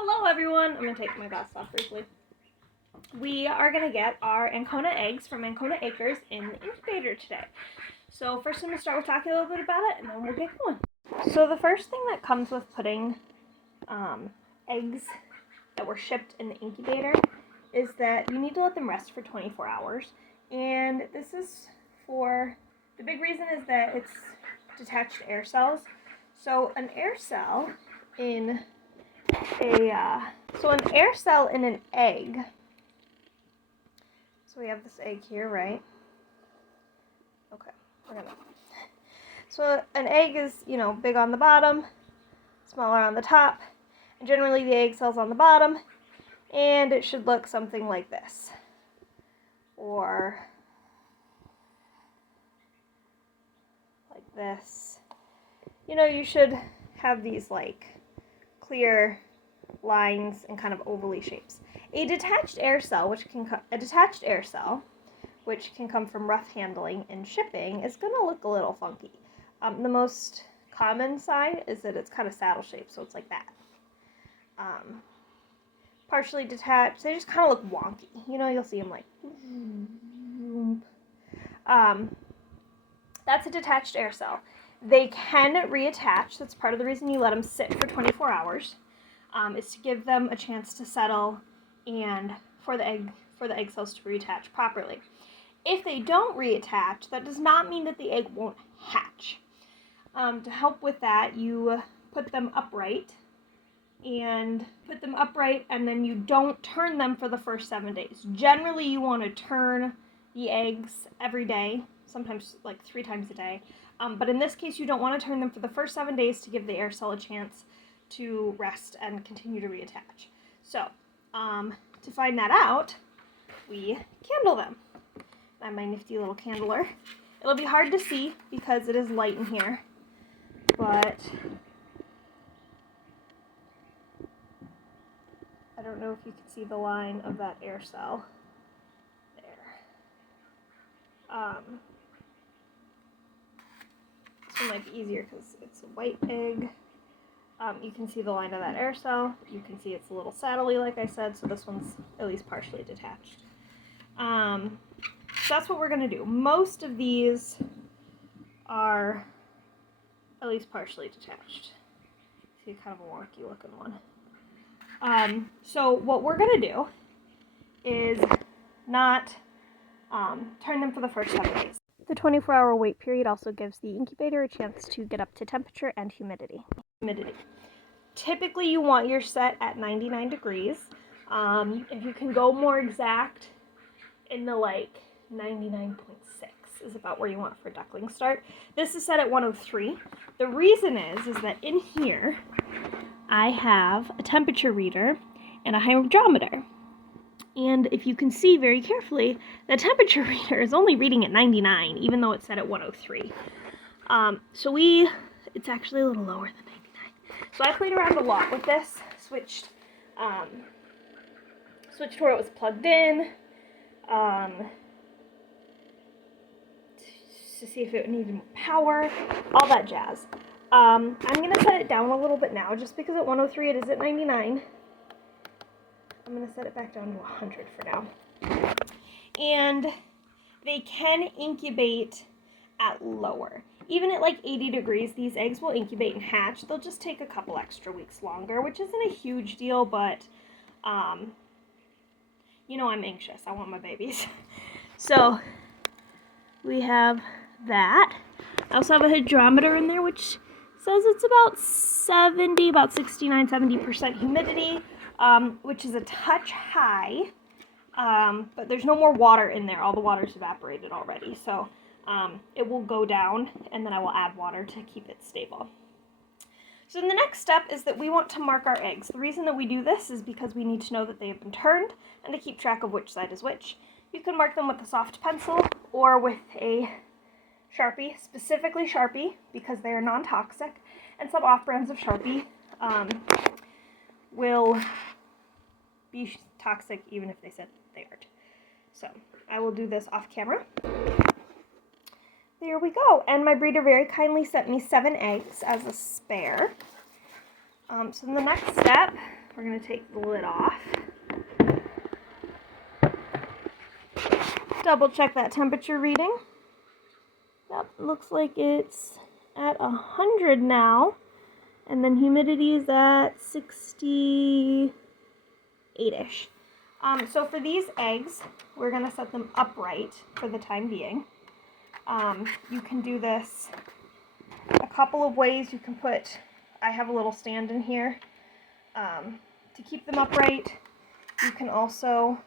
Hello everyone, I'm going to take my glasses off briefly. We are going to get our Ancona eggs from Ancona Acres in the incubator today. So first I'm going to start with talking a little bit about it and then we'll get going. So the first thing that comes with putting eggs that were shipped in the incubator is that you need to let them rest for 24 hours. And this is the big reason is that it's detached air cells. So an air cell in an air cell in an egg, so we have this egg here, right? Okay, so an egg is, big on the bottom, smaller on the top, and generally the egg cell's on the bottom, and it should look something like this, or like this. You should have these like clear lines and kind of ovally shapes. A detached air cell, which can come from rough handling and shipping, is going to look a little funky. The most common sign is that it's kind of saddle shaped, so it's like that. Partially detached, they just kind of look wonky. You'll see them like. That's a detached air cell. They can reattach. That's part of the reason you let them sit for 24 hours. Is to give them a chance to settle and for the egg cells to reattach properly. If they don't reattach, that does not mean that the egg won't hatch. To help with that, you put them upright, and then you don't turn them for the first 7 days. Generally, you want to turn the eggs every day, sometimes like 3 times a day. But in this case, you don't want to turn them for the first 7 days to give the air cell a chance to rest and continue to reattach. So, to find that out, we candle them. I have my nifty little candler. It'll be hard to see because it is light in here, but I don't know if you can see the line of that air cell there. This one might be easier because it's a white egg. You can see the line of that air cell. You can see it's a little saddly, like I said, so this one's at least partially detached. So that's what we're going to do. Most of these are at least partially detached. See, kind of a wonky looking one. So what we're going to do is not turn them for the first 7 days. The 24-hour wait period also gives the incubator a chance to get up to temperature and humidity. Typically you want your set at 99 degrees. If you can go more exact in the 99.6 is about where you want for duckling start. This is set at 103. The reason is that in here I have a temperature reader and a hydrometer. And if you can see very carefully, the temperature reader is only reading at 99, even though it's set at 103. It's actually a little lower than 99. So I played around a lot with this, switched where it was plugged in, to see if it needed more power, all that jazz. I'm going to set it down a little bit now, just because at 103 it is at 99. I'm going to set it back down to 100 for now. And they can incubate at lower. Even at 80 degrees, these eggs will incubate and hatch. They'll just take a couple extra weeks longer, which isn't a huge deal, but, I'm anxious. I want my babies. So, we have that. I also have a hydrometer in there, which says it's about 69, 70% humidity, which is a touch high, but there's no more water in there. All the water's evaporated already, so it will go down, and then I will add water to keep it stable. So the next step is that we want to mark our eggs. The reason that we do this is because we need to know that they have been turned and to keep track of which side is which. You can mark them with a soft pencil or with a Sharpie, specifically Sharpie, because they are non-toxic, and some off-brands of Sharpie will be toxic even if they said they aren't. So I will do this off camera. There we go. And my breeder very kindly sent me 7 eggs as a spare. So the next step, we're going to take the lid off. Double check that temperature reading. That looks like it's at 100 now. And then humidity is at 68-ish. So for these eggs, we're going to set them upright for the time being. You can do this a couple of ways. You can put, I have a little stand in here to keep them upright. You can also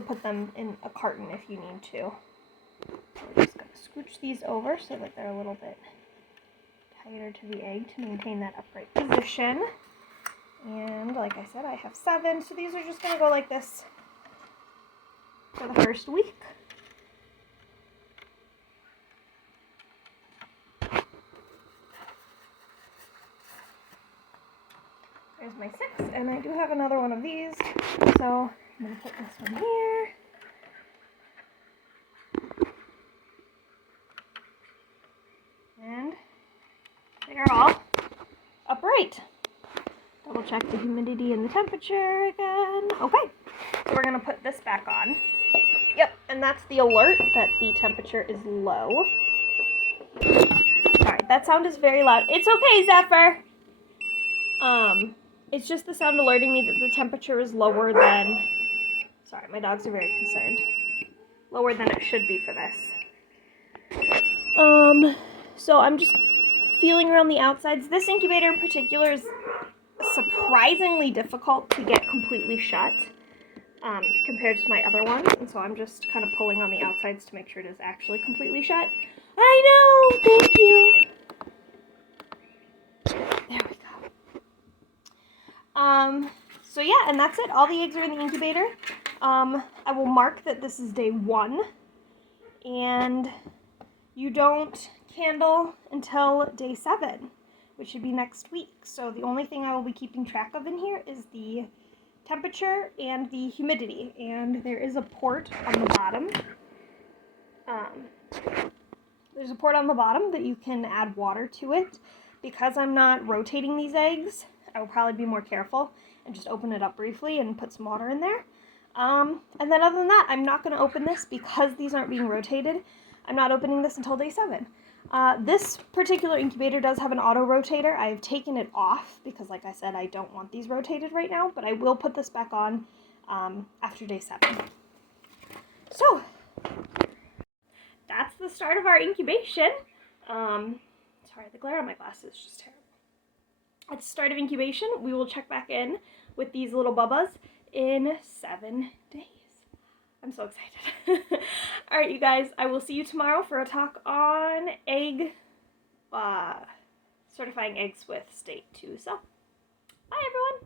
put them in a carton if you need to. So we're just going to scooch these over so that they're a little bit tighter to the egg to maintain that upright position. And like I said, I have 7, so these are just going to go like this for the first week. There's my 6, and I do have another one of these, so I'm going to put this one here. And they are all upright. Double check the humidity and the temperature again. Okay, so we're going to put this back on. Yep, and that's the alert that the temperature is low. Sorry, that sound is very loud. It's okay, Zephyr. It's just the sound alerting me that the temperature is lower than... Sorry, my dogs are very concerned. Lower than it should be for this. So I'm just feeling around the outsides. This incubator in particular is surprisingly difficult to get completely shut compared to my other ones, and so I'm just kind of pulling on the outsides to make sure it is actually completely shut. I know! Thank you! There we go. So yeah, and that's it. All the eggs are in the incubator. I will mark that this is day 1, and you don't candle until day 7, which should be next week. So the only thing I will be keeping track of in here is the temperature and the humidity, and there is a port on the bottom. There's a port on the bottom that you can add water to it. Because I'm not rotating these eggs, I will probably be more careful and just open it up briefly and put some water in there. And then other than that, I'm not going to open this because these aren't being rotated. I'm not opening this until day 7. This particular incubator does have an auto rotator. I have taken it off because, like I said, I don't want these rotated right now, but I will put this back on after day 7. So, that's the start of our incubation. Sorry, the glare on my glasses is just terrible. At the start of incubation, we will check back in with these little bubbas in 7 days. I'm so excited. All right, you guys, I will see you tomorrow for a talk on certifying eggs with state 2 cell. Bye, everyone.